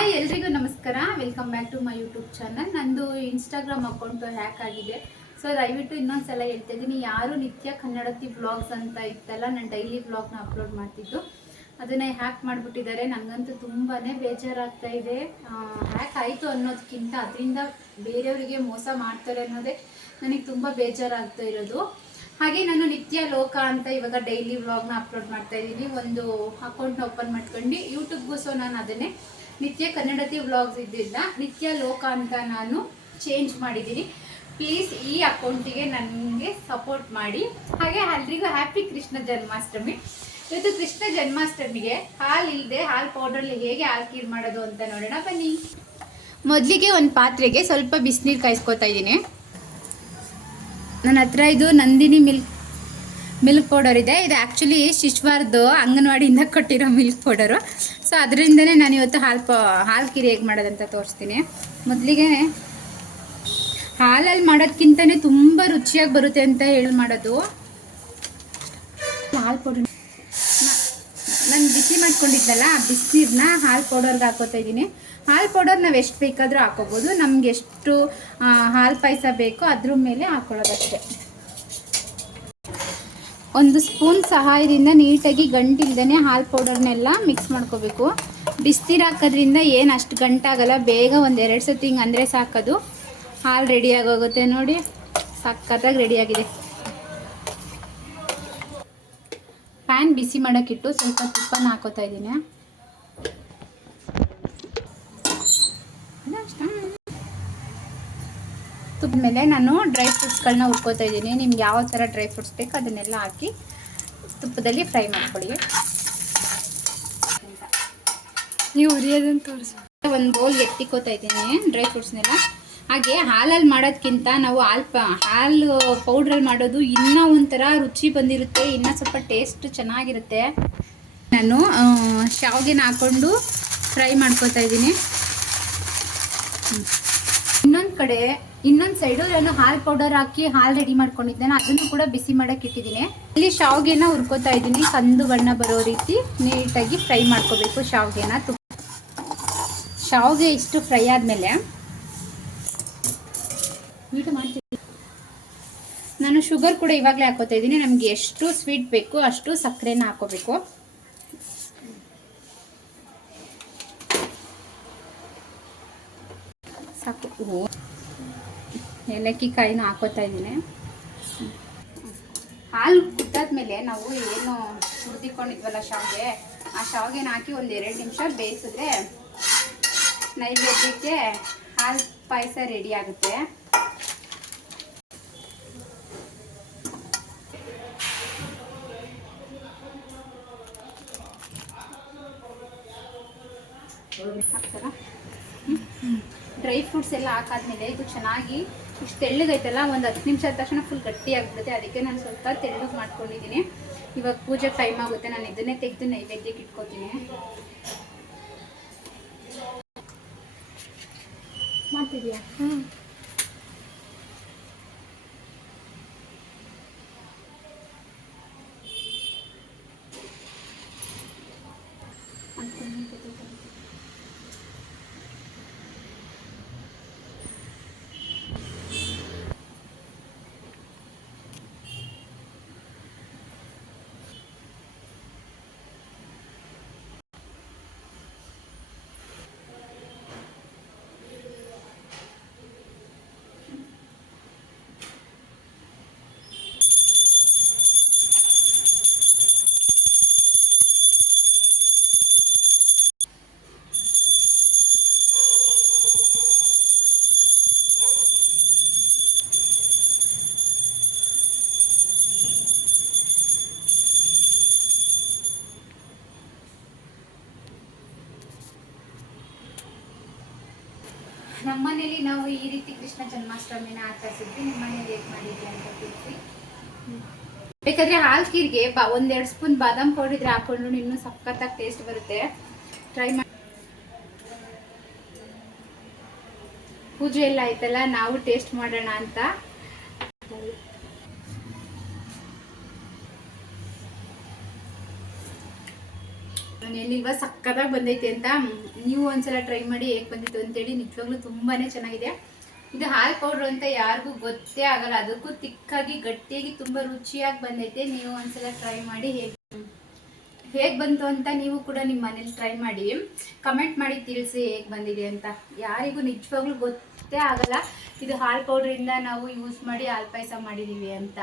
Hi ಎಲ್ರಿಗೂ ನಮಸ್ಕಾರ. Welcome back to my YouTube channel. ನಂದು ಇನ್ಸ್ಟಾಗ್ರಾಮ್ ಅಕೌಂಟು ಹ್ಯಾಕ್ ಆಗಿದೆ. ಸೊ ದಯವಿಟ್ಟು ಇನ್ನೊಂದ್ಸಲ ಹೇಳ್ತಾ ಇದ್ದೀನಿ, ಯಾರು ನಿತ್ಯ ಕನ್ನಡತಿ ವ್ಲಾಗ್ಸ್ ಅಂತ ಇತ್ತಲ್ಲ, ನಾನು ಡೈಲಿ ವ್ಲಾಗ್ನ ಅಪ್ಲೋಡ್ ಮಾಡ್ತಿದ್ದು, ಅದನ್ನೇ ಹ್ಯಾಕ್ ಮಾಡಿಬಿಟ್ಟಿದ್ದಾರೆ. ನನಗಂತೂ ತುಂಬಾ ಬೇಜಾರಾಗ್ತಾ ಇದೆ. ಹ್ಯಾಕ್ ಆಯಿತು ಅನ್ನೋದಕ್ಕಿಂತ ಅದರಿಂದ ಬೇರೆಯವರಿಗೆ ಮೋಸ ಮಾಡ್ತಾರೆ ಅನ್ನೋದೇ ನನಗೆ ತುಂಬ ಬೇಜಾರಾಗ್ತಾ ಇರೋದು. ಹಾಗೆ ನಾನು ನಿತ್ಯ ಲೋಕ ಅಂತ ಇವಾಗ ಡೈಲಿ ವ್ಲಾಗ್ನ ಅಪ್ಲೋಡ್ ಮಾಡ್ತಾ ಇದ್ದೀನಿ. ಒಂದು ಅಕೌಂಟ್ನ ಓಪನ್ ಮಾಡ್ಕೊಂಡು ಯೂಟ್ಯೂಬ್ಗೂ ಸೊ ನಾನು ಅದನ್ನೇ ನಿತ್ಯ ಕನ್ನಡತಿ ವ್ಲಾಗ್ಸ್ ಇದ್ದಿದ್ದ ನಿತ್ಯ ಲೋಕ ಅಂತ ನಾನು ಚೇಂಜ್ ಮಾಡಿದ್ದೀನಿ. ಪ್ಲೀಸ್ ಈ ಅಕೌಂಟಿಗೆ ನನಗೆ ಸಪೋರ್ಟ್ ಮಾಡಿ. ಹಾಗೆ ಎಲ್ರಿಗೂ ಹ್ಯಾಪಿ ಕೃಷ್ಣ ಜನ್ಮಾಷ್ಟಮಿ. ಇವತ್ತು ಕೃಷ್ಣ ಜನ್ಮಾಷ್ಟಮಿಗೆ ಹಾಲು ಇಲ್ಲದೆ ಹಾಲು ಪೌಡ್ರಲ್ಲಿ ಹೇಗೆ ಹಾಲು ಖೀರ್ ಮಾಡೋದು ಅಂತ ನೋಡೋಣ ಬನ್ನಿ. ಮೊದಲಿಗೆ ಒಂದು ಪಾತ್ರೆಗೆ ಸ್ವಲ್ಪ ಬಿಸಿನೀರು ಕಾಯಿಸ್ಕೊತಾ ಇದ್ದೀನಿ. ನನ್ನ ಹತ್ರ ಇದು ನಂದಿನಿ ಮಿಲ್ಕ್ ಪೌಡರ್ ಇದೆ. ಇದು ಆ್ಯಕ್ಚುಲಿ ಶಿಶ್ವಾರ್ದು ಅಂಗನವಾಡಿಯಿಂದ ಕೊಟ್ಟಿರೋ ಮಿಲ್ಕ್ ಪೌಡರು. ಸೊ ಅದರಿಂದನೇ ನಾನು ಇವತ್ತು ಹಾಲು ಖೀರ್ ಹೇಗೆ ಮಾಡೋದಂತ ತೋರಿಸ್ತೀನಿ. ಮೊದಲಿಗೆ ಹಾಲಲ್ಲಿ ಮಾಡೋದಕ್ಕಿಂತಲೇ ತುಂಬ ರುಚಿಯಾಗಿ ಬರುತ್ತೆ ಅಂತ ಹೇಳಿ ಮಾಡೋದು. ಹಾಲು ಪೌಡರ್ ನಾನು ಬಿಸಿ ಮಾಡ್ಕೊಂಡಿದ್ದಲ್ಲ, ಆ ಬಿಸಿನೀರನ್ನ ಹಾಲು ಪೌಡರ್ಗೆ ಹಾಕೋತಾ ಇದ್ದೀನಿ. ಹಾಲು ಪೌಡರ್ ನಾವು ಎಷ್ಟು ಬೇಕಾದರೂ ಹಾಕೋಬೋದು. ನಮ್ಗೆ ಎಷ್ಟು ಹಾಲು ಪಾಯಸ ಬೇಕೋ ಅದ್ರ ಮೇಲೆ ಹಾಕೊಳ್ಳೋದಷ್ಟೇ. ಒಂದು ಸ್ಪೂನ್ ಸಹಾಯದಿಂದ ನೀಟಾಗಿ ಗಂಟಿಲ್ದೇ ಹಾಲು ಪೌಡರ್ನೆಲ್ಲ ಮಿಕ್ಸ್ ಮಾಡ್ಕೋಬೇಕು. ಬಿಸಿನೀರು ಹಾಕೋದ್ರಿಂದ ಏನು ಅಷ್ಟು ಗಂಟಾಗಲ್ಲ, ಬೇಗ ಒಂದು 2 ಸತಿ ಹಿಂಗೆ ಅಂದರೆ ಸಾಕೋದು ಹಾಲು ರೆಡಿಯಾಗೋಗುತ್ತೆ. ನೋಡಿ ಸಕ್ಕತ್ತಾಗಿ ರೆಡಿಯಾಗಿದೆ. ಪ್ಯಾನ್ ಬಿಸಿ ಮಾಡೋಕ್ಕಿಟ್ಟು ಸ್ವಲ್ಪ ತುಪ್ಪನ ಹಾಕೋತಾ ಇದ್ದೀನಿ. ತುಪ್ಪದ ಮೇಲೆ ನಾನು ಡ್ರೈ ಫ್ರೂಟ್ಸ್ಗಳನ್ನ ಹುರ್ಕೋತಾ ಇದ್ದೀನಿ. ನಿಮ್ಗೆ ಯಾವ ಥರ ಡ್ರೈ ಫ್ರೂಟ್ಸ್ ಬೇಕು ಅದನ್ನೆಲ್ಲ ಹಾಕಿ ತುಪ್ಪದಲ್ಲಿ ಫ್ರೈ ಮಾಡ್ಕೊಳ್ಳಿ. ನೀವು ಹುರಿಯೋದನ್ನು ತೋರಿಸಿ. ಒಂದು ಬೌಲ್ಗೆ ಎತ್ತಿಕೋತಾ ಇದ್ದೀನಿ ಡ್ರೈ ಫ್ರೂಟ್ಸ್ನೆಲ್ಲ. ಹಾಗೆ ಹಾಲಲ್ಲಿ ಮಾಡೋದಕ್ಕಿಂತ ನಾವು ಹಾಲು ಪೌಡ್ರಲ್ಲಿ ಮಾಡೋದು ಇನ್ನೂ ಒಂಥರ ರುಚಿ ಬಂದಿರುತ್ತೆ, ಇನ್ನೂ ಸ್ವಲ್ಪ ಟೇಸ್ಟ್ ಚೆನ್ನಾಗಿರುತ್ತೆ. ನಾನು ಶಾವಿಗೆನ ಹಾಕ್ಕೊಂಡು ಫ್ರೈ ಮಾಡ್ಕೋತಾ ಇದ್ದೀನಿ. ಇನ್ನೊಂದು ಸೈಡು ನಾನು ಹಾಲು ಪೌಡರ್ ಹಾಕಿ ಹಾಲು ರೆಡಿ ಮಾಡ್ಕೊಂಡಿದ್ದೇನೆ, ಅದನ್ನು ಕೂಡ ಬಿಸಿ ಮಾಡೋಕ್ಕೆ ಇಟ್ಟಿದ್ದೀನಿ. ಇಲ್ಲಿ ಶಾವಿಗೆನ ಹುರ್ಕೋತಾ ಇದ್ದೀನಿ. ಕಂದು ಬಣ್ಣ ಬರೋ ರೀತಿ ನೀಟಾಗಿ ಫ್ರೈ ಮಾಡ್ಕೋಬೇಕು ಶಾವಿಗೆನ. ಶಾವಿಗೆ ಇಷ್ಟು ಫ್ರೈ ಆದಮೇಲೆ ನಾನು ಶುಗರ್ ಕೂಡ ಇವಾಗಲೇ ಹಾಕೋತಾ ಇದ್ದೀನಿ. ನಮಗೆ ಎಷ್ಟು ಸ್ವೀಟ್ ಬೇಕು ಅಷ್ಟು ಸಕ್ಕರೆನ ಹಾಕೋಬೇಕು. ಸಾಕು. ಏಲಕ್ಕಿ ಕಾಯಿನ ಹಾಕೋತಾ ಇದ್ದೀನಿ. ಹಾಲು ಕುದ್ದಾದ್ಮೇಲೆ ನಾವು ಏನು ಹುರಿದಿಕೊಂಡಿದ್ವಲ್ಲ ಶಾವಿಗೆ, ಆ ಶಾವಿಗೆನ ಹಾಕಿ ಒಂದು 2 ನಿಮಿಷ ಬೇಯಿಸಿದ್ರೆ ನೈವೇದ್ಯಕ್ಕೆ ಹಾಲು ಪಾಯಸ ರೆಡಿ ಆಗುತ್ತೆ. ಹಾಕ್ತಾರ ಡ್ರೈ ಫ್ರೂಟ್ಸ್ ಎಲ್ಲ ಹಾಕಾದ್ಮೇಲೆ ಇದು ಚೆನ್ನಾಗಿ ಇಷ್ಟು ತೆಳ್ಳಗೈತಲ್ಲ, ಒಂದು 10 ನಿಮಿಷ ಆದ ತಕ್ಷಣ ಫುಲ್ ಗಟ್ಟಿ ಆಗ್ಬಿಡುತ್ತೆ. ಅದಕ್ಕೆ ನಾನು ಸ್ವಲ್ಪ ತೆಳ್ಳಗೆ ಮಾಡ್ಕೊಂಡಿದ್ದೀನಿ. ಇವಾಗ ಪೂಜೆ ಟೈಮ್ ಆಗುತ್ತೆ, ನಾನು ಇದನ್ನೇ ತೆಗೆದು ನೈವೇದ್ಯಕ್ಕೆ ಇಟ್ಕೋತೀನಿ. ಮಾಡ್ತಿದ್ಯಾ? ನಮ್ಮನೇಲಿ ನಾವು ಈ ರೀತಿ ಕೃಷ್ಣ ಜನ್ಮಾಷ್ಟಮಿನ ಆಚರಿಸಿದ್ವಿ. ನಿಮ್ಮ ಮನೇಲಿ ಹೇಗೆ ಮಾಡಿದ್ವಿ ಅಂತ ತಿಳಿಸಿ. ಬೇಕಾದ್ರೆ ಹಾಲು ಖೀರ್ಗೆ 1-2 ಸ್ಪೂನ್ ಬಾದಾಮ್ ಪೌಡರ್ ಇದ್ರೆ ಹಾಕೊಂಡು ಇನ್ನೂ ಸಖತ್ತಾಗಿ ಟೇಸ್ಟ್ ಬರುತ್ತೆ. ಟ್ರೈ ಮಾಡಿ. ಪೂಜೆ ಎಲ್ಲ ಆಯ್ತಲ್ಲ, ನಾವು ಟೇಸ್ಟ್ ಮಾಡೋಣ ಅಂತ. ಎಲ್ಲಿಲ್ವಾ ಸಕ್ಕತ್ತಾಗಿ ಬಂದೈತೆ ಅಂತ. ನೀವು ಒಂದ್ಸಲ ಟ್ರೈ ಮಾಡಿ ಹೇಗೆ ಬಂದಿತ್ತು ಅಂತೇಳಿ. ನಿಜವಾಗ್ಲೂ ತುಂಬಾ ಚೆನ್ನಾಗಿದೆ. ಇದು ಹಾಲು ಪೌಡ್ರ್ ಅಂತ ಯಾರಿಗೂ ಗೊತ್ತೇ ಆಗಲ್ಲ, ಅದಕ್ಕೂ ತಿಕ್ಕಾಗಿ ಗಟ್ಟಿಯಾಗಿ ತುಂಬ ರುಚಿಯಾಗಿ ಬಂದೈತೆ. ನೀವು ಒಂದ್ಸಲ ಟ್ರೈ ಮಾಡಿ ಹೇಗೆ ಬಂತು ಅಂತ ನೀವು ಕೂಡ ನಿಮ್ಮ ಮನೇಲಿ ಟ್ರೈ ಮಾಡಿ ಕಮೆಂಟ್ ಮಾಡಿ ತಿಳಿಸಿ ಹೇಗೆ ಬಂದಿದೆ ಅಂತ. ಯಾರಿಗೂ ನಿಜವಾಗ್ಲೂ ಗೊತ್ತೇ ಆಗಲ್ಲ ಇದು ಹಾಲು ಪೌಡ್ರಿಂದ ನಾವು ಯೂಸ್ ಮಾಡಿ ಹಾಲು ಪಾಯಸ ಮಾಡಿದ್ದೀವಿ ಅಂತ.